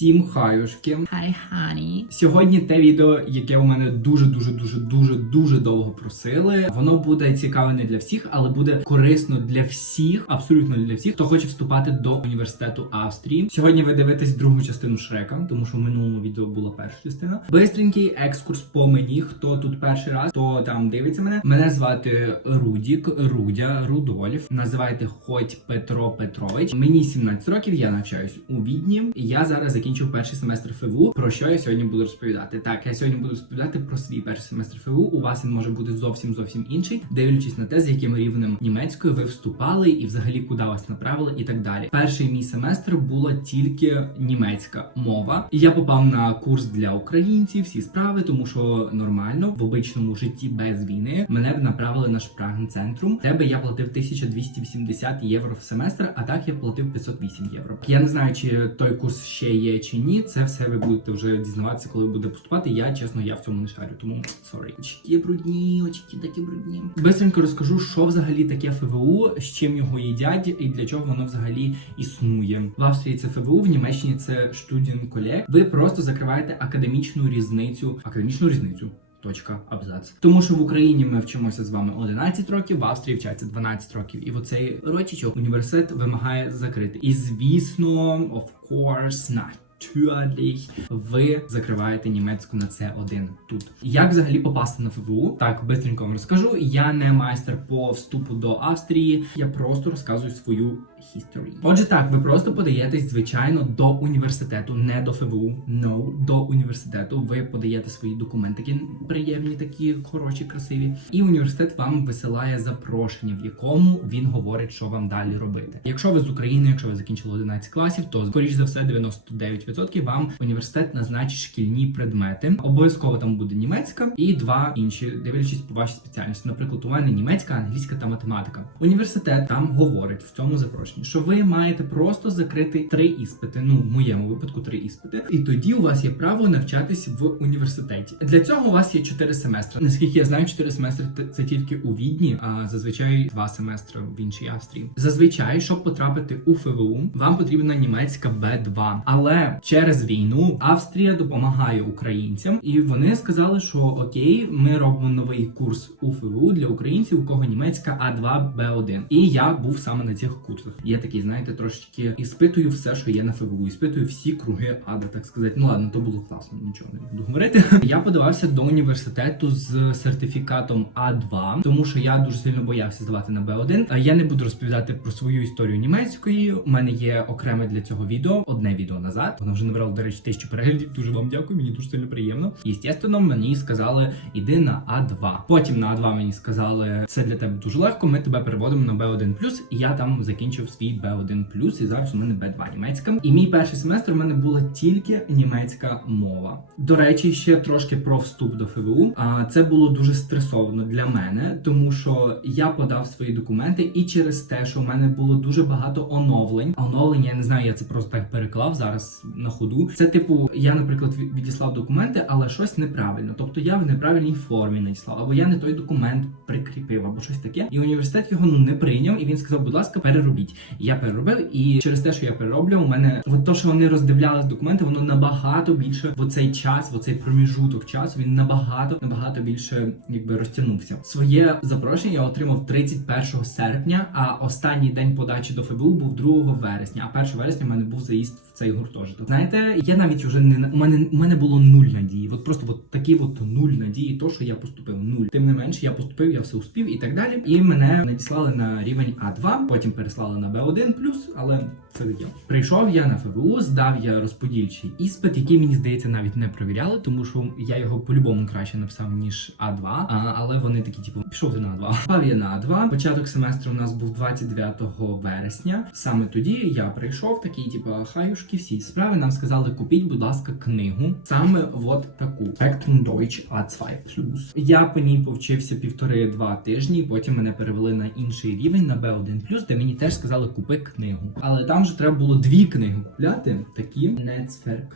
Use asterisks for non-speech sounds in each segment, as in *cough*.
Всім хаюшки. Hi, honey. Сьогодні те відео, яке у мене дуже дуже дуже дуже дуже довго просили. Воно буде цікаве не для всіх, але буде корисно для всіх, абсолютно для всіх, хто хоче вступати до університету Австрії. Сьогодні ви дивитесь другу частину Шрека, тому що в минулому відео була перша частина. Бистренький екскурс по мені. Хто тут перший раз, хто там дивиться мене. Мене звати Рудік, Рудя, Рудольф. Називайте хоч Петро Петрович. Мені 17 років. Я навчаюсь у Відні. Я зараз закінчив перший семестр ФВУ. Про що я сьогодні буду розповідати? Так, я сьогодні буду розповідати про свій перший семестр ФВУ. У вас він може бути зовсім зовсім інший, дивлячись на те, з яким рівнем німецької ви вступали, і взагалі куди вас направили, і так далі. Перший мій семестр була тільки німецька мова. І я попав на курс для українців, всі справи, тому що нормально в обичному житті без війни мене б направили на шпрагн-центрум, де би я платив 1280 євро в семестр, а так я платив 508 євро. Я не знаю, чи той курс ще є чи ні. Це все ви будете вже дізнаватися, коли буде поступати. Я чесно, я в цьому не шарю, тому сорі. Очки брудні, очки такі брудні. Бистренько розкажу, що взагалі таке ФВУ, з чим його їдять і для чого воно взагалі існує. В Австрії це ФВУ, в Німеччині це Студінколег. Ви просто закриваєте академічну різницю. Академічну різницю. Точка абзац. Тому що в Україні ми вчимося з вами 11 років, в Австрії вчаться 12 років. І оцей рочічок університет вимагає закрити. І звісно, of course, not. Natürlich, ви закриваєте німецьку на це один тут. Як взагалі попасти на ФВУ? Так, бистренько вам розкажу. Я не майстер по вступу до Австрії, я просто розказую свою history. Отже, так, ви просто подаєтесь, звичайно, до університету, не до ФВУ, no, до університету. Ви подаєте свої документики, приємні, такі хороші, красиві. І університет вам висилає запрошення, в якому він говорить, що вам далі робити. Якщо ви з України, якщо ви закінчили 11 класів, то скоріш за все 99% вам університет назначить шкільні предмети. Обов'язково там буде німецька і два інші, дивлячись по вашій спеціальності. Наприклад, у мене німецька, англійська та математика. Університет там говорить в цьому запрошенні, що ви маєте просто закрити три іспити. Ну, в моєму випадку три іспити, і тоді у вас є право навчатись в університеті. Для цього у вас є чотири семестри. Наскільки я знаю, чотири семестри це тільки у Відні, а зазвичай два семестри в іншій Австрії. Зазвичай, щоб потрапити у ФВУ, вам потрібна німецька Б2. Але через війну Австрія допомагає українцям, і вони сказали, що окей, ми робимо новий курс у ФВУ для українців, у кого німецька А2 Б1. І я був саме на цих курсах. Я такий, знаєте, трошечки іспитую все, що є на ФВУ, іспитую всі круги ада, так сказати. Ну ладно, то було класно, нічого не буду говорити. *laughs* Я подавався до університету з сертифікатом А2, тому що я дуже сильно боявся здавати на Б1. А Я не буду розповідати про свою історію німецької. У мене є окреме для цього відео, одне відео назад. Воно вже набрало, до речі, тисячу переглядів. Дуже вам дякую, мені дуже сильно приємно. Єстественно, мені сказали, іди на А2. Потім на А2 мені сказали, це для тебе дуже легко. Ми тебе переводимо на Б1 і я там закінчив свій Б1 і зараз у мене Б2 німецька. І мій перший семестр у мене була тільки німецька мова. До речі, ще трошки про вступ до ФВУ. А це було дуже стресовано для мене, тому що я подав свої документи, і через те, що в мене було дуже багато оновлень. Оновлення, я не знаю, я це просто так переклав зараз на ходу. Це типу, я, наприклад, відіслав документи, але щось неправильно. Тобто я в неправильній формі надіслав, або я не той документ прикріпив, або щось таке. І університет його ну не прийняв. І він сказав, будь ласка, переробіть. Я переробив, і через те, що я перероблював, у мене от то, що вони роздивлялись документи, воно набагато більше в цей час, в цей проміжуток часу. Він набагато набагато більше якби розтягнувся. Своє запрошення я отримав 31 серпня, а останній день подачі до ФБУ був 2 вересня. А 1 вересня в мене був заїзд в цей гуртожиток. Знаєте, я навіть вже не у мене у мене було нуль надії. От просто от такі от нуль надії, то що я поступив нуль. Тим не менш, я поступив, я все успів і так далі. І мене надіслали на рівень А2, потім переслали на Б1 але це таке. Прийшов я на ФВУ, здав я розподільчий іспит, який мені здається навіть не провіряли, тому що я його по-любому краще написав ніж А2. А, але вони такі, типу, пішов ти на А2. Впав я на А2. Початок семестру у нас був 29 вересня. Саме тоді я прийшов, такий, типу, хаюшки всі справи. Нам сказали, купіть, будь ласка, книгу. Саме от таку Spectrum Deutsch A2+. Я по ній повчився півтори-два тижні. Потім мене перевели на інший рівень на B1+, де мені теж сказали купи книгу. Але там же треба було дві книги купляти. Такі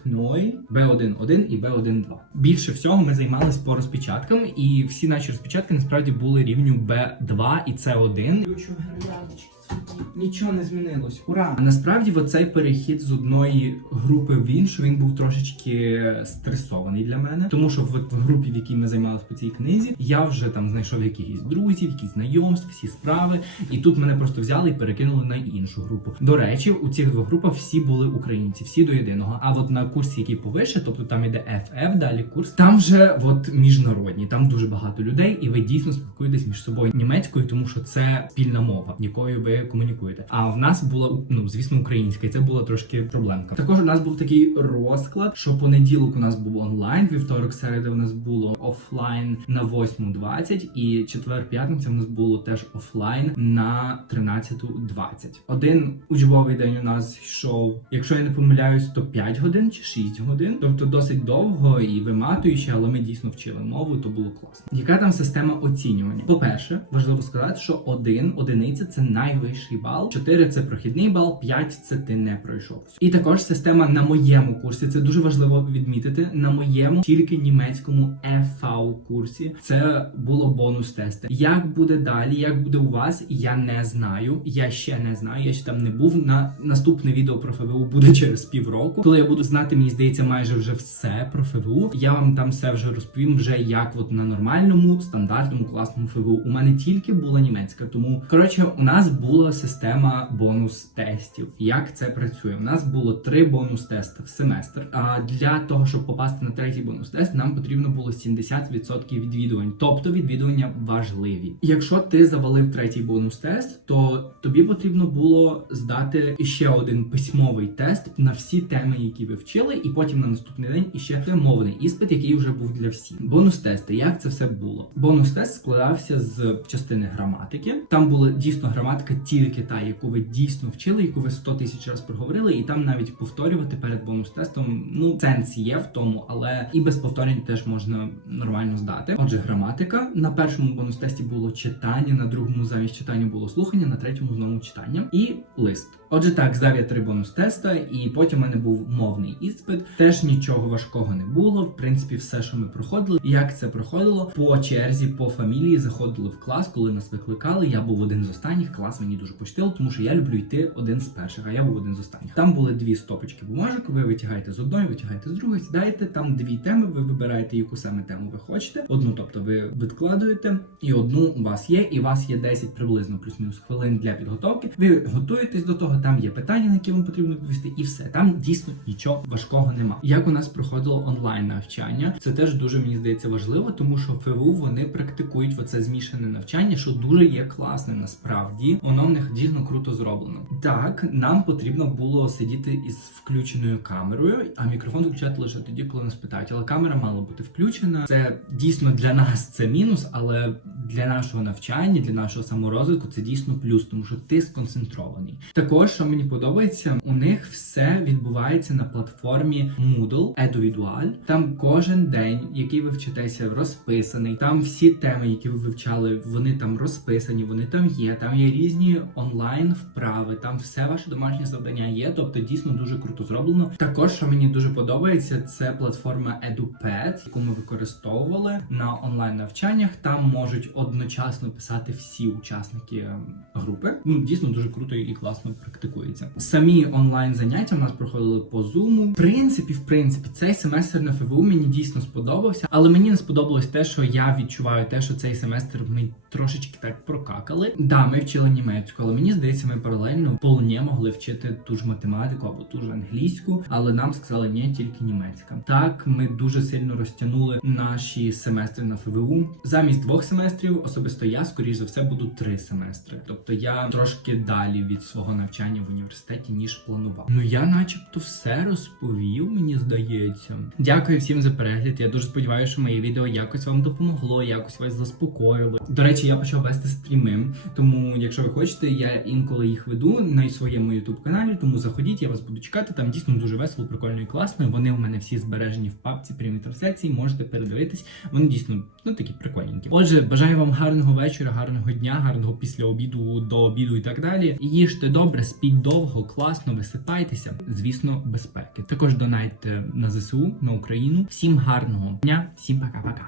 Neu, B1.1 і B1.2. Більше всього ми займалися по розпечаткам, і всі наші розпечатки насправді були рівню B2 і C1. Включу гірляночки. Нічого не змінилось. Ура! А насправді оцей перехід з одної групи в іншу він був трошечки стресований для мене, тому що в, в групі, в якій ми займалися по цій книзі, я вже там знайшов якихось друзів, якісь знайомств, всі справи. І тут мене просто взяли і перекинули на іншу групу. До речі, у цих двох групах всі були українці, всі до єдиного. А от на курсі, який повише, тобто там іде FF, далі курс, там вже от міжнародні, там дуже багато людей, і ви дійсно спілкуєтесь між собою німецькою, тому що це спільна мова, якою ви комунікуєте. А в нас була ну звісно українська, і це була трошки проблемка. Також у нас був такий розклад, що понеділок у нас був онлайн, вівторок, середа у нас було офлайн на 8.20 і четвер, п'ятниця у нас було теж офлайн на 13.20. Один учбовий день у нас йшов, якщо я не помиляюсь, то 5 годин чи 6 годин, тобто досить довго і виматуюче, але ми дійсно вчили мову, то було класно. Яка там система оцінювання? По-перше, важливо сказати, що один одиниця це найвищий бал, 4 це прохідний бал, 5 це ти не пройшов. І також система на моєму курсі. Це дуже важливо відмітити. На моєму тільки німецькому EV курсі це було бонус тести. Як буде далі, як буде у вас, я не знаю. Я ще не знаю. Я ще там не був. На наступне відео про ФВУ буде через півроку. Коли я буду знати, мені здається, майже вже все про ФВУ. Я вам там все вже розповім, вже як от на нормальному стандартному класному ФВУ. У мене тільки була німецька, тому коротше, у нас була система бонус тестів. Як це працює? У нас було три бонус тести в семестр. А для того, щоб попасти на третій бонус тест, нам потрібно було 70% відвідувань, тобто відвідування важливі. Якщо ти завалив третій бонус тест, то тобі потрібно було здати ще один письмовий тест на всі теми, які ви вчили, і потім на наступний день іще мовний іспит, який вже був для всіх. Бонус тести, як це все було? Бонус тест складався з частини граматики. Там була дійсно граматика, тільки та, яку ви дійсно вчили, яку ви 100 тисяч раз проговорили, і там навіть повторювати перед бонус тестом. Ну сенс є в тому, але і без повторень теж можна нормально здати. Отже, граматика на першому бонус тесті було читання, на другому замість читання було слухання, на третьому знову читання і лист. Отже, так, здав я три бонус теста, і потім у мене був мовний іспит. Теж нічого важкого не було. В принципі, все, що ми проходили. Як це проходило по черзі, по фамілії заходили в клас, коли нас викликали. Я був один з останніх. Клас мені дуже пощастило, тому що я люблю йти один з перших, а я був один з останніх. Там були дві стопочки бумажок. Ви витягаєте з одної, витягаєте з другої, сідаєте. Там дві теми. Ви вибираєте, яку саме тему ви хочете. Одну, тобто, ви відкладуєте, і одну у вас є, і у вас є 10 приблизно плюс-мінус хвилин для підготовки. Ви готуєтесь до того. Там є питання, на які вам потрібно відповісти, і все. Там дійсно нічого важкого нема. Як у нас проходило онлайн навчання, це теж дуже мені здається важливо, тому що ФВУ вони практикують оце змішане навчання, що дуже є класне насправді. Воно в них дійсно круто зроблено. Так, нам потрібно було сидіти із включеною камерою, а мікрофон включати лише тоді, коли нас питають. Але камера мала бути включена. Це дійсно для нас це мінус, але для нашого навчання, для нашого саморозвитку це дійсно плюс, тому що ти сконцентрований. Також що мені подобається, у них все відбувається на платформі Moodle Eduvidual. Там кожен день, який ви вчитеся, розписаний. Там всі теми, які ви вивчали, вони там розписані, вони там є. Там є різні онлайн вправи. Там все ваше домашнє завдання є. Тобто дійсно дуже круто зроблено. Також що мені дуже подобається, це платформа EduPad, яку ми використовували на онлайн навчаннях. Там можуть одночасно писати всі учасники ем, групи. Ну дійсно дуже круто і класно практикується. Самі онлайн заняття в нас проходили по Zoom. В принципі, в принципі, цей семестр на ФВУ мені дійсно сподобався, але мені не сподобалось те, що я відчуваю те, що цей семестр ми трошечки так прокакали. Да, ми вчили німецьку, але мені здається, ми паралельно вполне могли вчити ту ж математику або ту ж англійську, але нам сказали ні, тільки німецька. Так, ми дуже сильно розтягнули наші семестри на ФВУ. Замість двох семестрів особисто я, скоріш за все, буду три семестри. Тобто я трошки далі від свого навчання в університеті, ніж планував. Ну я, начебто, все розповів, мені здається. Дякую всім за перегляд. Я дуже сподіваюся, що моє відео якось вам допомогло, якось вас заспокоїло. До речі, я почав вести стріми, тому якщо ви хочете, я інколи їх веду на своєму youtube каналі. Тому заходіть, я вас буду чекати. Там дійсно дуже весело, прикольно і класно. Вони у мене всі збережені в папці прямі трансляції. Можете передивитись. Вони дійсно ну такі прикольненькі. Отже, бажаю вам гарного вечора, гарного дня, гарного після обіду до обіду і так далі. Їжте добре, спіть довго, класно, висипайтеся. Звісно, безпеки. Також донайте на ЗСУ на Україну. Всім гарного дня, всім пока-пока.